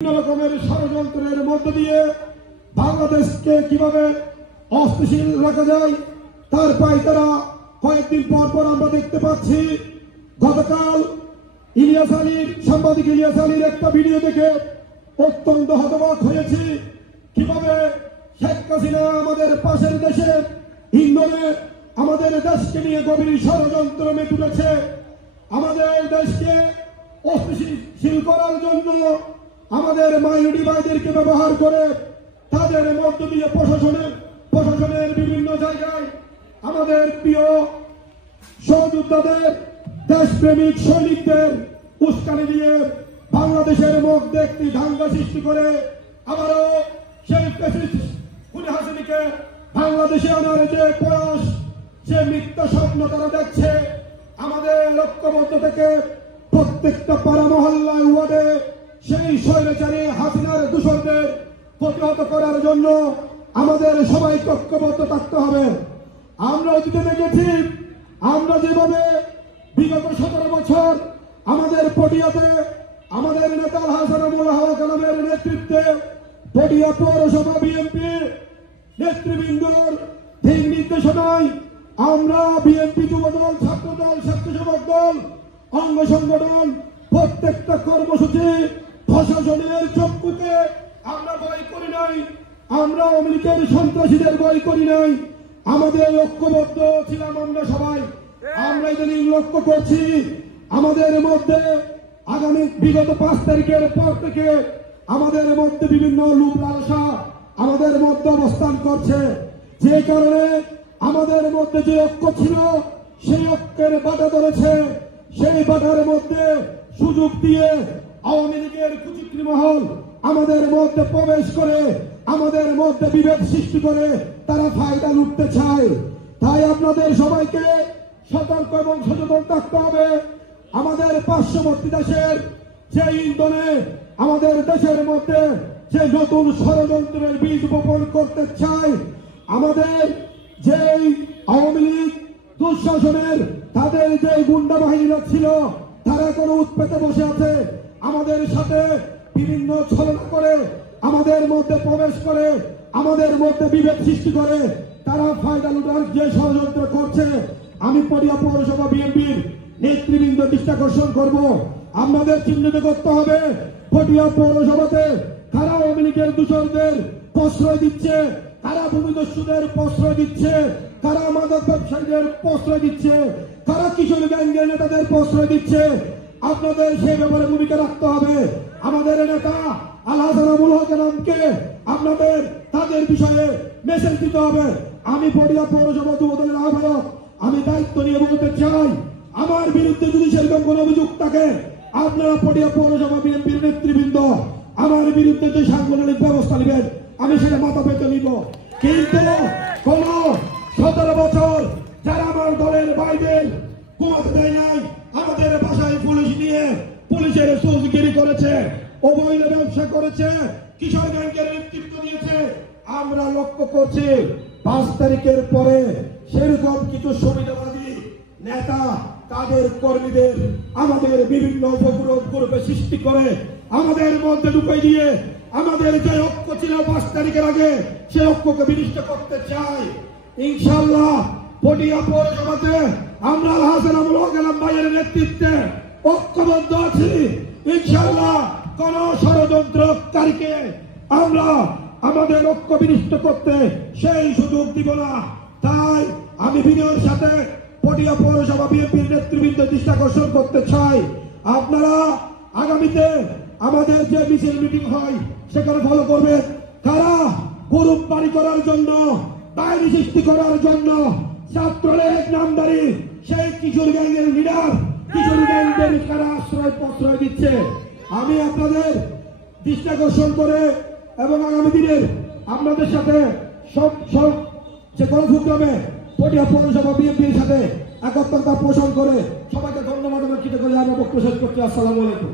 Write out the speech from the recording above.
বিভিন্ন রকমের ষড়যন্ত্রের মধ্য দিয়ে বাংলাদেশকে কিভাবে অস্থিতিশীল রাখা যায় তার পায়তারা কয়েকদিন পর পর আমরা দেখতে পাচ্ছি। গতকাল সাংবাদিক ইলিয়াস আলীর একটা ভিডিও দেখে অত্যন্ত হতবাক হয়েছি। কিভাবে শেখ হাসিনা আমাদের পাশের দেশে ইন্ধনে আমাদের দেশকে নিয়ে গভীর ষড়যন্ত্র মেতে আমাদের দেশকে অস্থিতিশীল করার জন্য আমাদের মাইনরিটি ভাইদেরকে ব্যবহার করে তাদের মধ্য দিয়ে প্রশাসনের বিভিন্ন জায়গায় আমাদের প্রিয় সহযোদ্ধাদের দেশপ্রেমিক সৈনিকদের উস্কানি দিয়ে বাংলাদেশের মধ্যে একটি দাঙ্গা সৃষ্টি করে আবারও সেই খুনি হাসিনাকে বাংলাদেশে আনার যে প্রয়াস, যে মিথ্যা স্বপ্ন তারা দেখছে। আমাদের ঐক্যবদ্ধ থেকে প্রত্যেকটা পাড়া মহল্লায় ওয়ার্ডে সেই স্বৈরাচারী হাসিনার দূষণদের প্রতিহত করার জন্য আমাদের সবাইকে ঐক্যবদ্ধ থাকতে হবে। আমরা অতীতে দেখেছি, আমরা যেভাবে বিগত 17 বছর আমাদের পটিয়াতে আমাদের নেতা হাসানুল হক আলমের নেতৃত্বে পটিয়া পৌরসভা বিএনপি নেতৃবৃন্দর দিক নির্দেশনায় আমরা বিএনপি যুবদল, ছাত্রদল, স্বেচ্ছাসেবক দল, অঙ্গ সংগঠন প্রত্যেকটা কর্মসূচি প্রশাসনের চক্ষুকে আমরা ভয় করি নাই। আমরা আওয়ামী লীগের সন্ত্রাসীদের ভয় করি নাই। আমাদের ঐক্যবদ্ধ ছিলাম আমরা সবাই। আমরা ইদানিং লক্ষ্য করছি আমাদের মধ্যে আগামী বিগত 5 তারিখের পর থেকে আমাদের মধ্যে বিভিন্ন লোভ লালসা আমাদের মধ্যে অবস্থান করছে, যে কারণে আমাদের মধ্যে যে ঐক্য ছিল সেই ঐক্যের বাধা ধরেছে। সেই বাধার মধ্যে সুযোগ দিয়ে আওয়ামী লীগের কুচক্রী মহল আমাদের মধ্যে প্রবেশ করে আমাদের মধ্যে বিভেদ সৃষ্টি করে তারা ফায়দা লুটতে চায়। তাই আপনাদের সবাইকে সতর্ক এবং সচেতন থাকতে হবে। আমাদের পার্শ্ববর্তী দেশের যে ইন্ধনে আমাদের দেশের মধ্যে যে নতুন ষড়যন্ত্রের বীজ বপন করতে চায়, আমাদের যে আওয়ামী লীগ দুঃশাসনের তাদের যে গুন্ডা বাহিনীরা ছিল তারা কোনো উৎপেতে বসে আছে, আমাদের সাথে বিভিন্ন ছলনা করে আমাদের মধ্যে প্রবেশ করে আমাদের মধ্যে বিভেদ সৃষ্টি করে তারা ফায়দা লুটার যে ষড়যন্ত্র করছে। আমি পটিয়া পৌরসভা বিএনপির নেতৃবৃন্দ দৃষ্টি আকর্ষণ করব, আমাদের চিহ্নিত করতে হবে পটিয়া পৌরসভাতে কারা আওয়ামী লীগের দূষণদের প্রশ্রয় দিচ্ছে, কারা ভূমিদস্যুদের প্রশ্রয় দিচ্ছে, কারা মাদক ব্যবসায়ীদের প্রশ্রয় দিচ্ছে, কারা কিশোর গ্যাংয়ের নেতাদের প্রশ্রয় দিচ্ছে। আপনাদের সেই ব্যাপারে ভূমিকা রাখতে হবে। আমাদের নেতা হাসানুল হক আলমকে আপনাদের তাদের বিষয়ে মেসেজ দিতে হবে। আমি পটিয়া পৌরসভা যুবদলের আহ্বায়ক, আমি দায়িত্ব নিয়ে বলতে চাই, আমার বিরুদ্ধে যদি সেরকম কোন অভিযোগ থাকে আপনারা পটিয়া পৌরসভা বিএনপির নেতৃবৃন্দ আমার বিরুদ্ধে যে সাংগঠনিক ব্যবস্থা নেবেন আমি সেটা মাথা পেতে নিব। কিন্তু কোন 17 বছর যারা আমার দলের ভাইদের ঘুমাতে দেয় নাই, আমাদের বাসায় পুলিশ নিয়ে পুলিশের চৌকিগিরি করেছে, অবৈধ ব্যবসা করেছে, কিশোর ব্যাংকের নেতৃত্ব দিয়েছে, আমরা লক্ষ্য করছি 5 তারিখের পরে সেরকম কিছু সুবিধাবাদী নেতা তাদের কর্মীদের আমাদের বিভিন্ন উপগ্রহ গ্রুপে সৃষ্টি করে আমাদের মধ্যে ঢুকিয়ে দিয়ে আমাদের যে ঐক্য ছিল 5 তারিখের আগে সে ঐক্যকে বিনষ্ট করতে চাই। ইনশাআল্লাহ পটিয়া পৌরসভাতে আমরা হাসানুল হক আলম ভাইয়ের নেতৃত্বে ঐক্যবদ্ধ আছি। ইনশাআল্লাহ কোন ষড়যন্ত্রকারীকে আমরা আমাদের ঐক্য বিনষ্ট করতে সেই সুযোগ দিব না। তাই আমি বিনয়ের সাথে পটিয়া পৌরসভা বিএনপির নেতৃবৃন্দ দৃষ্টি আকর্ষণ করতে চাই, আপনারা আগামীতে আমাদের যে মিছিল মিটিং হয় সেখানে ফলো করবেন। কারা গ্রুপ বাড়ি করার জন্য, বাইরে সৃষ্টি করার জন্য ছাত্রলীগ নামদারি সেই কিশোর গ্যাংয়ের লিডার কিশোর গ্যাংদের কারা আশ্রয় প্রশ্রয় দিচ্ছে, আমি আপনাদের দৃষ্টি আকর্ষণ করে এবং আগামী দিনের আপনাদের সাথে সব যে গণফুগ্রামে পটিয়া পৌরসভা বিএনপির সাথে একত্রতা পোষণ করে সবাইকে ধন্যবাদ এবং কৃতজ্ঞতা জানিয়ে বক্তব্য শেষ করছি। আসসালামু আলাইকুম।